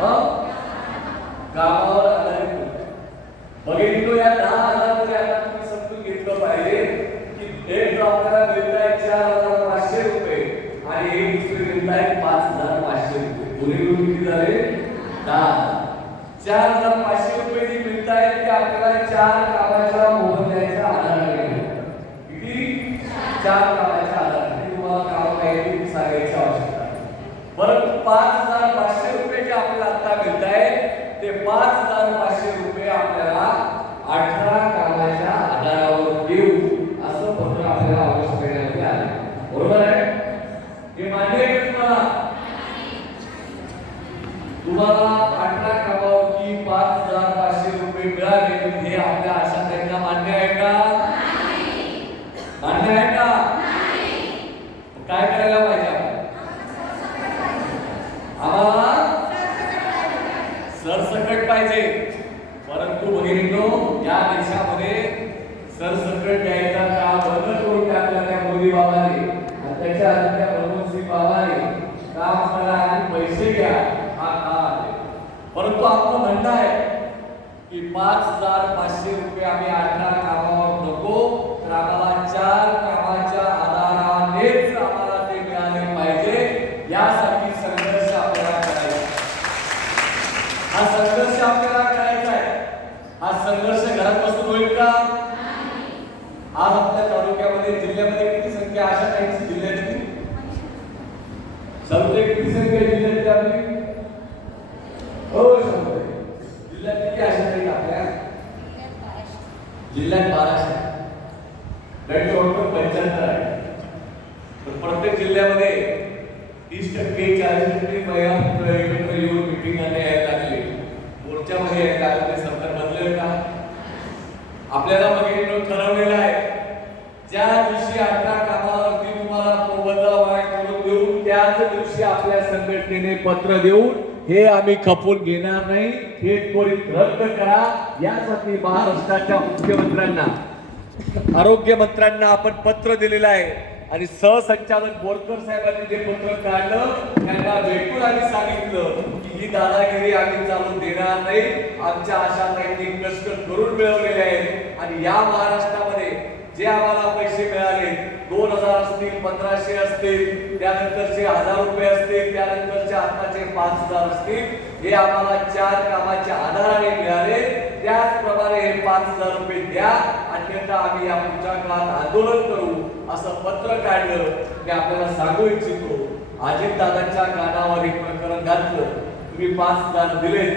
हो? हं? कामावर आधारित होते. बघितलो या दहा हजार रुपये आता तुम्ही समजून घेतलं पाहिजे की एक डॉक्टरला मिळताय चार हजार पाचशे रुपये आणि एक दुसरे मिळताय पाच हजार पाचशे रुपये. दोन्ही मिळून किती झाले? दहा चार हजार पाचशे रुपये जी मिळताय ते आपल्याला चार कामाच्या मोबदल्याच्या आधाराने किती? चार कामाच्या आधाराने. तुम्हाला काम काही सांगायची आवश्यकता परंतु पाच हजार पाचशे आपल्याला आता मिळत आहे ते पाच हजार पाचशे रुपये आपल्याला अठरा कामाच्या आधारावर देऊ असं पत्र आपल्याला आवश्यक करण्यात आले बरोबर आहे? हे मान्य आहे तुम्हाला? तुम्हाला अठरा कामावरती पाच हजार पाचशे रुपये मिळाले हे आपल्या आशा त्यांना मान्य आहे का मान्य आहे का काय करायला पाहिजे आपण? आम्हाला सरसकट पाहिजे. परंतु भगिनींनो या देशामध्ये सरसकट द्यायचा का बंद करून टाकला त्या मोदी बाबाने त्याच्या आधी त्या मनमोहन सिंग बाबाने काम करा आणि पैसे घ्या हा काळ परंतु आपलं म्हणणं आहे की पाच हजार पाचशे रुपये आम्ही अठरा कामावर नको तर आम्हाला चार कामाच्या आधारानेच आम्हाला ते मिळाले पाहिजे. या समजे किती संख्या जिल्ह्याची आपली हो समजे जिल्ह्यात किती अशा काही आपल्या जिल्ह्यात बाराशे गट क्रमांक पंच्याहत्तर आहे तर प्रत्येक जिल्ह्यामध्ये तीस टक्के, चाळीस टक्के महिला एकत्र येऊन मिटिंग यायला लागले मोर्चामध्ये यायला लागले सरकार बदलेल का? आपल्याला त्याच दिवशी आपल्या संघटनेने पत्र देऊन हे आम्ही खपून घेणार नाही. हे त्वरित रद्द करा. यासाठी महाराष्ट्राच्या मुख्यमंत्र्यांना आरोग्य मंत्र्यांना आपण पत्र दिलेलं आहे. आणि सहसंचालक बोरकर साहेबांनी जे पत्र काढलं त्यांना भेटून आम्ही सांगितलं की ही दादागिरी आम्ही चालू देणार नाही. आमच्या आशा त्यांनी कष्ट करून मिळवलेले आहेत. आणि या महाराष्ट्रामध्ये जे आम्हाला पैसे मिळाले दोन हजार असतील पंधराशे असतील त्यानंतरचे हजार रुपये असतील त्यानंतरचे आत्ताचे पाच हजार असतील हे आम्हाला चार कामाच्या आधाराने मिळाले. त्याचप्रमाणे हे पाच हजार रुपये द्या अन्यथा आम्ही या पुढच्या काळात आंदोलन करू असं पत्र काढलं. मी आपल्याला सांगू इच्छितो अजितदादांच्या कानावर एक प्रकरण घातलं. तुम्ही पाच हजार दिले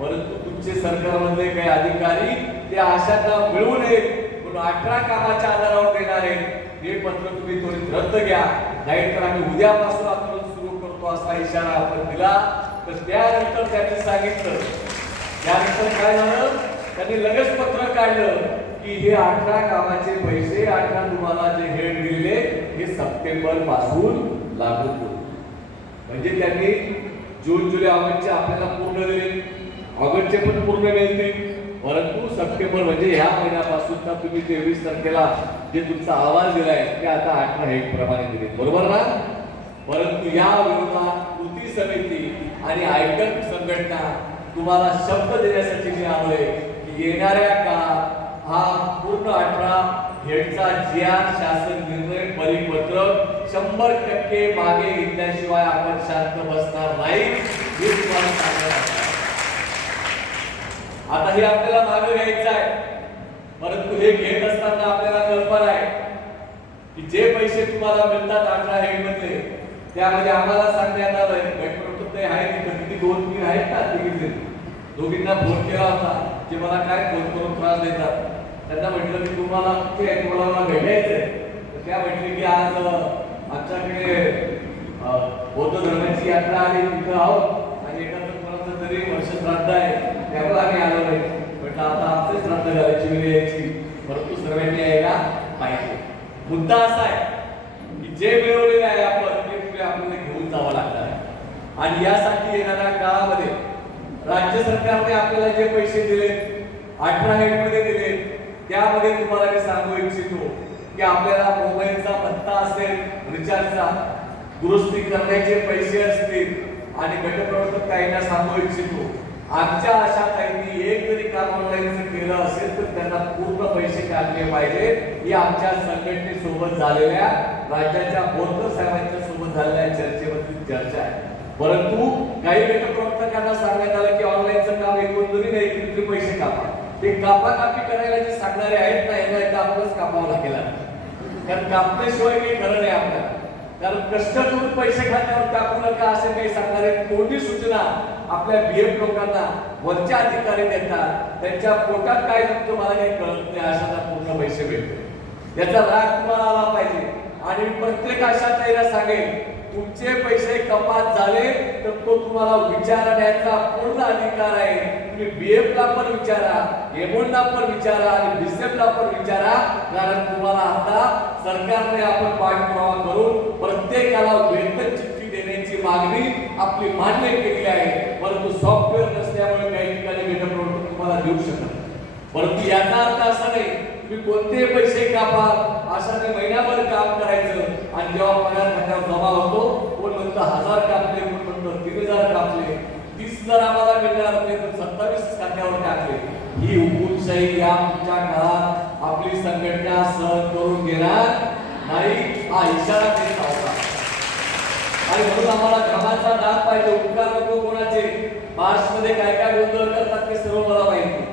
परंतु तुमचे सरकारमधले काही अधिकारी ते आशांना मिळू नयेत. अठरा कामाच्या आधारावर देणार आहे हे पत्र तुम्ही त्वरित रद्द घ्या. नाहीतर आम्ही उद्यापासून आंदोलन सुरू करतो असा इशारा आपण दिला. तर त्यानंतर त्यांनी सांगितलं. त्यानंतर काय झालं? त्यांनी लगेच पत्र काढलं की हे अठरा कामाचे पैसे अठरा तुम्हाला जे हेड दिलेले हे सप्टेंबरपासून लागू होईल. म्हणजे त्यांनी जून जुलै ऑगस्टचे आपल्याला पूर्ण दिले. ऑगस्टचे पण पूर्ण मिळतील. परंतु सप्टेंबर म्हणजे ह्या महिन्यापासून तर तुम्ही तेवीस तारखेला जे तुमचा अहवाल दिलाय ते आता अठरा एक प्रमाणे दिले बरोबर ना? परंतु या विरोधात कृती समिती आणि आयटक संघटना तुम्हाला शब्द देण्यासाठी मी आलोय की येणाऱ्या काळात हा पूर्ण अठरा हेडचा जी आर शासन निर्णय परिपत्रक शंभर टक्के मागे घेतल्याशिवाय आपण शांत बसणार नाही हे तुम्हाला सांगणार आता हे आपल्याला मागे घ्यायचं आहे. परंतु हे घेत असताना आपल्याला कल्पना आहे की जे पैसे तुम्हाला मिळतात अठरा हेड मधले त्यामध्ये आम्हाला सांगण्यात आलंय गटप्रमुख ते आहे तिथं किती दोन तीन आहेत ना तिघीचे दोघींना फोन केला होता. की मला काय फोन करून त्रास देतात. त्यांना म्हटलं की तुम्हाला ते आहे? तुम्हाला मला भेटायचंय तर त्या म्हटले की आज अं, आमच्याकडे अं, बौद्ध धर्माची यात्रा आली तिथं आहोत. आणि एखादं कोणाचं तरी वर्ष श्राद्ध आहे. त्यामुळे आम्ही आलो नाही. म्हटलं आता आमचेच श्राद्ध घालायची वेळ यायची परंतु सर्वांनी यायला पाहिजे. मुद्दा असा आहे की जे मिळवलेलं आहे आपण ते पुढे आपल्याला घेऊन जावं लागणार आहे. आणि यासाठी येणाऱ्या काळामध्ये राज्य सरकारने आपल्याला जे पैसे दिले अठरा हेडमध्ये दिले त्यामध्ये तुम्हाला मी सांगू इच्छितो की आपल्याला मोबाईलचा पत्ता असेल रिचार्जचा दुरुस्ती करण्याचे पैसे असतील आणि गटप्रवर्तक काहींना सांगू इच्छितो आमच्या अशा काहींनी एक जरी काम ऑनलाईन केलं असेल तर त्यांना पूर्ण पैसे काढले पाहिजे. ही आमच्या संघटनेसोबत झालेल्या राज्याच्या बोरकर साहेबांच्या सोबत झालेल्या चर्चेवरती चर्चा आहे. परंतु काही गटप्रवर्तकांना सांगण्यात आलं की ऑनलाईनचं काम एकूण जरी नाही केलं तरी पैसे कापा. ते कापा कापी करायला जे सांगणारे आहेत ना यांना एकदा आपणच कापावं लागेल कारण कापल्याशिवाय काही खरं नाही आपल्याला. कारण कष्टातून पैसे खात्यावर टाकू नका असे काही सांगणारे कोणती सूचना आपल्या बीएफ लोकांना वरच्या अधिकारी देतात. त्यांच्या पोटात काय दुखतं मला काही कळत नाही. अशाला पूर्ण पैसे भेटते याचा राग तुम्हाला आला पाहिजे. आणि प्रत्येक अशा ताईला सांगेल तुमचे पैसे कपात झाले तर तो तुम्हाला विचारण्याचा पूर्ण अधिकार आहे. तुम्ही बीएफ ला पण विचारा एमोन पण विचारा आणि बीसीएफ ला पण विचारा. कारण तुम्हाला आता सरकारने आपण पाठपुरावा करून प्रत्येकाला वेतन चिठ्ठी देण्याची मागणी आपली मान्य केली आहे. परंतु सॉफ्टवेअर नसल्यामुळे काही ठिकाणी वेतन तुम्हाला देऊ शकत परंतु याचा अर्थ असा नाही तुम्ही कोणते पैसे कापा असा ते महिनाभर काम करायचं आणि जेव्हा पगार खात्यावर जमा होतो कोण म्हणतं हजार कापले कोण म्हणतं तीन हजार कापले तीस हजार आम्हाला मिळणार होते तर सत्तावीस खात्यावर टाकले. ही हुकूमशाही या आमच्या काळात आपली संघटना सहन करून घेणार नाही हा इशारा देत होता आणि म्हणून आम्हाला घामाचा दाग पाहिजे उपकार नको कोणाचे. मार्च मध्ये काय काय गोंधळ करतात ते सर्व मला माहिती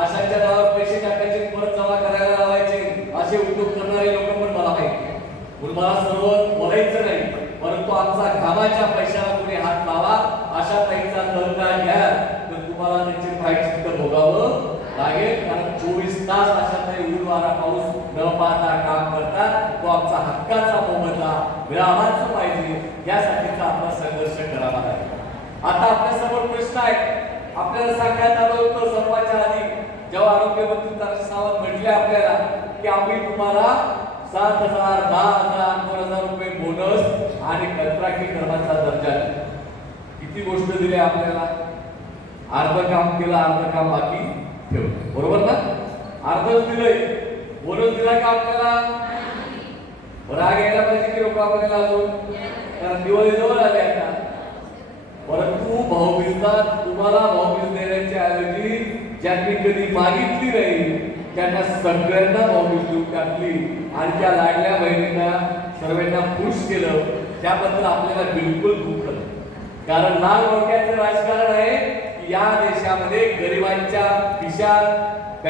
आशाच्या नावावर पैसे टाकायचे परत जमा करायला लावायचे असे उद्योग करणारे लोक पण मला माहिती म्हणून मला सर्व बोलायचं नाही परंतु आमचा घामाच्या पैशाला कोणी हात लावा अशा ताईचा दर्जा घ्या. तर तुम्हाला त्याचे प्रायचित्त भोगावं लागेल कारण चोवीस तास अशा ताई ऊन वारा पाऊस न पाहता काम करतात. हक्काचा मोबदला मिळावाच पाहिजे यासाठीचा आपला संघर्ष करावा लागेल. आता आपल्यासमोर प्रश्न आहे. आपल्याला सांगण्यात आलं होतं सर्वांच्या आधी जेव्हा आरोग्य मंत्री तारक सावंत म्हटले आपल्याला की आम्ही तुम्हाला सात हजार दहा हजार दोन हजार रुपये बोनस आणि कंत्राटी कर्माचा दर्जा किती गोष्ट दिली आपल्याला? अर्ध काम केलं अर्ध काम बाकी ठेवलं. बरोबर ना? अर्धच दिलंय. बोनस दिला का आपल्याला? राग यायला पाहिजे की लोक आपल्याला अजून? कारण दिवाळी जवळ आले आता. परंतु भाऊबीजला तुम्हाला भाऊबीज देण्याच्या ऐवजी ज्यांनी कधी मागितली नाही त्यांना सगळ्यांना भाऊबीज देऊन टाकली. आणि त्या लाडल्या बहिणींना सर्वांना खुश केलं. त्याबद्दल आपल्याला बिलकुल दुःख नाही. कारण लाल डोक्याचं राजकारण आहे की या देशामध्ये गरिबांच्या खिशात